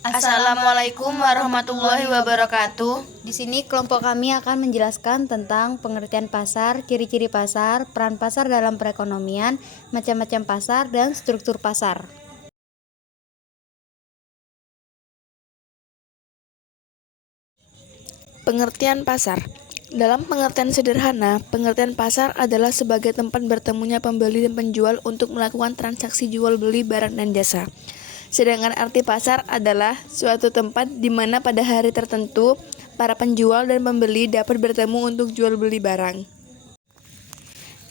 Assalamualaikum warahmatullahi wabarakatuh. Di sini kelompok kami akan menjelaskan tentang pengertian pasar, ciri-ciri pasar, peran pasar dalam perekonomian, macam-macam pasar, dan struktur pasar. Pengertian pasar. Dalam pengertian sederhana, pengertian pasar adalah sebagai tempat bertemunya pembeli dan penjual untuk melakukan transaksi jual beli barang dan jasa. Sedangkan arti pasar adalah suatu tempat di mana pada hari tertentu para penjual dan pembeli dapat bertemu untuk jual beli barang.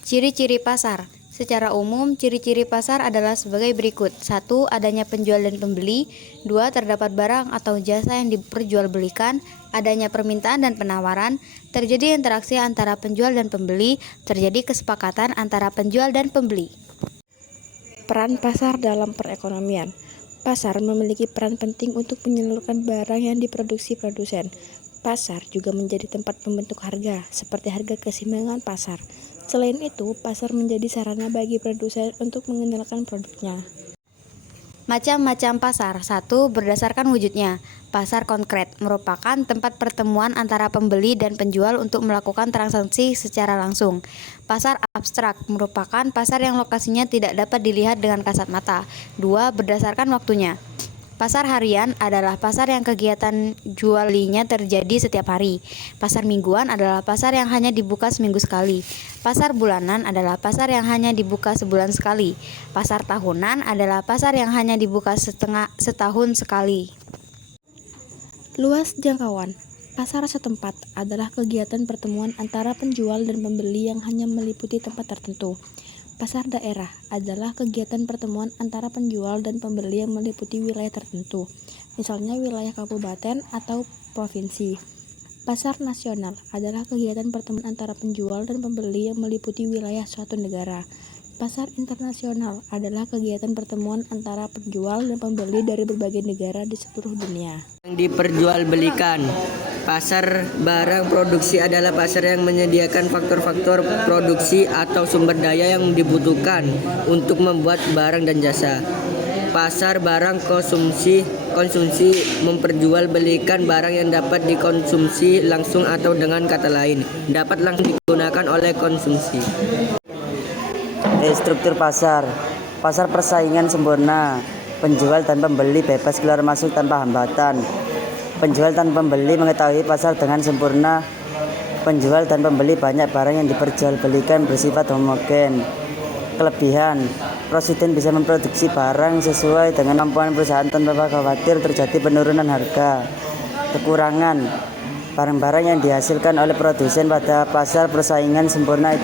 Ciri-ciri pasar. Secara umum, ciri-ciri pasar adalah sebagai berikut. 1. Adanya penjual dan pembeli. 2. Terdapat barang atau jasa yang diperjualbelikan. Adanya permintaan dan penawaran. Terjadi interaksi antara penjual dan pembeli. Terjadi kesepakatan antara penjual dan pembeli. Peran pasar dalam perekonomian. Pasar memiliki peran penting untuk menyalurkan barang yang diproduksi produsen. Pasar juga menjadi tempat pembentuk harga, seperti harga keseimbangan pasar. Selain itu, pasar menjadi sarana bagi produsen untuk mengenalkan produknya. Macam-macam pasar. 1. Berdasarkan wujudnya. Pasar konkret merupakan tempat pertemuan antara pembeli dan penjual untuk melakukan transaksi secara langsung. Pasar abstrak merupakan pasar yang lokasinya tidak dapat dilihat dengan kasat mata. 2. Berdasarkan waktunya. Pasar harian adalah pasar yang kegiatan jual belinya terjadi setiap hari. Pasar mingguan adalah pasar yang hanya dibuka seminggu sekali. Pasar bulanan adalah pasar yang hanya dibuka sebulan sekali. Pasar tahunan adalah pasar yang hanya dibuka setahun sekali. Luas jangkauan. Pasar setempat adalah kegiatan pertemuan antara penjual dan pembeli yang hanya meliputi tempat tertentu. Pasar daerah adalah kegiatan pertemuan antara penjual dan pembeli yang meliputi wilayah tertentu, misalnya wilayah kabupaten atau provinsi. Pasar nasional adalah kegiatan pertemuan antara penjual dan pembeli yang meliputi wilayah suatu negara. Pasar internasional adalah kegiatan pertemuan antara penjual dan pembeli dari berbagai negara di seluruh dunia. Yang diperjualbelikan. Pasar barang produksi adalah pasar yang menyediakan faktor-faktor produksi atau sumber daya yang dibutuhkan untuk membuat barang dan jasa. Pasar barang konsumsi memperjualbelikan barang yang dapat dikonsumsi langsung atau dengan kata lain, dapat langsung digunakan oleh konsumsi. Struktur pasar. Pasar persaingan sempurna. Penjual dan pembeli bebas keluar masuk tanpa hambatan. Penjual dan pembeli mengetahui pasar dengan sempurna. Penjual dan pembeli banyak barang yang diperjualbelikan bersifat homogen. Kelebihan. Presiden bisa memproduksi barang sesuai dengan kemampuan perusahaan tanpa khawatir terjadi penurunan harga. Kekurangan. Barang-barang yang dihasilkan oleh produsen pada pasar persaingan sempurna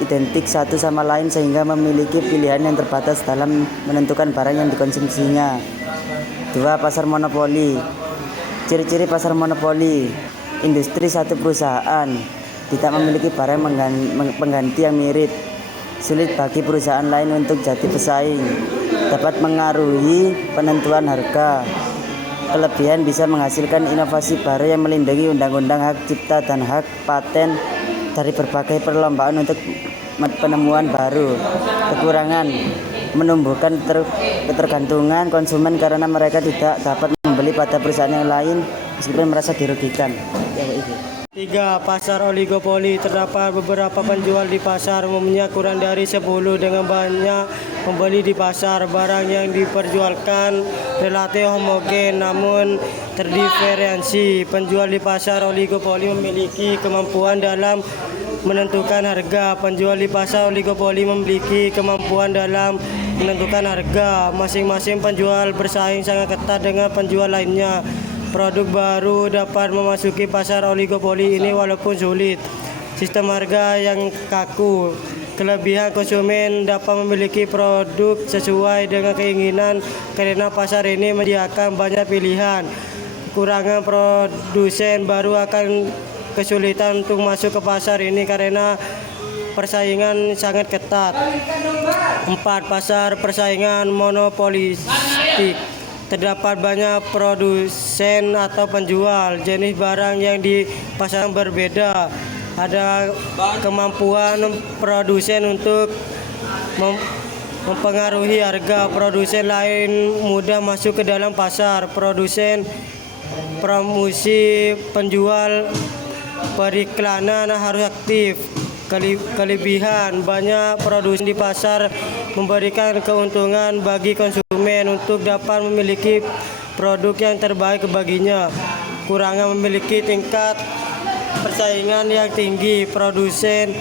identik satu sama lain sehingga memiliki pilihan yang terbatas dalam menentukan barang yang dikonsumsinya. 2. Pasar monopoli. Ciri-ciri pasar monopoli. Industri satu perusahaan tidak memiliki barang pengganti yang mirip. Sulit bagi perusahaan lain untuk jadi pesaing. Dapat mengaruhi penentuan harga. Kelebihan bisa menghasilkan inovasi baru yang melindungi undang-undang hak cipta dan hak paten dari berbagai perlombaan untuk penemuan baru. Kekurangan. Menumbuhkan ketergantungan konsumen karena mereka tidak dapat membeli pada perusahaan yang lain meskipun merasa dirugikan. 3. Pasar oligopoli. Terdapat beberapa penjual di pasar, umumnya kurang dari 10 dengan banyak pembeli di pasar. Barang yang diperjualkan relatif homogen namun terdiferensiasi. Penjual di pasar oligopoli memiliki kemampuan dalam menentukan harga. Penjual di pasar oligopoli memiliki kemampuan dalam menentukan harga. Masing-masing penjual bersaing sangat ketat dengan penjual lainnya. Produk baru dapat memasuki pasar oligopoli ini walaupun sulit. Sistem harga yang kaku. Kelebihan konsumen dapat memiliki produk sesuai dengan keinginan karena pasar ini menyediakan banyak pilihan. Kekurangan produsen baru akan kesulitan untuk masuk ke pasar ini karena persaingan sangat ketat. 4. Pasar persaingan monopolistik. Terdapat banyak produsen atau penjual. Jenis barang yang dipasarkan berbeda. Ada kemampuan produsen untuk mempengaruhi harga. Produsen lain mudah masuk ke dalam pasar. Produsen, promosi, penjual, periklanan harus aktif. Kelebihan, banyak produsen di pasar memberikan keuntungan bagi konsumen untuk dapat memiliki produk yang terbaik baginya. Kurangnya memiliki tingkat persaingan yang tinggi. Produsen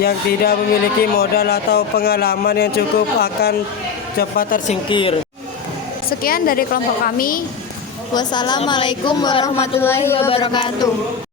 yang tidak memiliki modal atau pengalaman yang cukup akan cepat tersingkir. Sekian dari kelompok kami. Wassalamualaikum warahmatullahi wabarakatuh.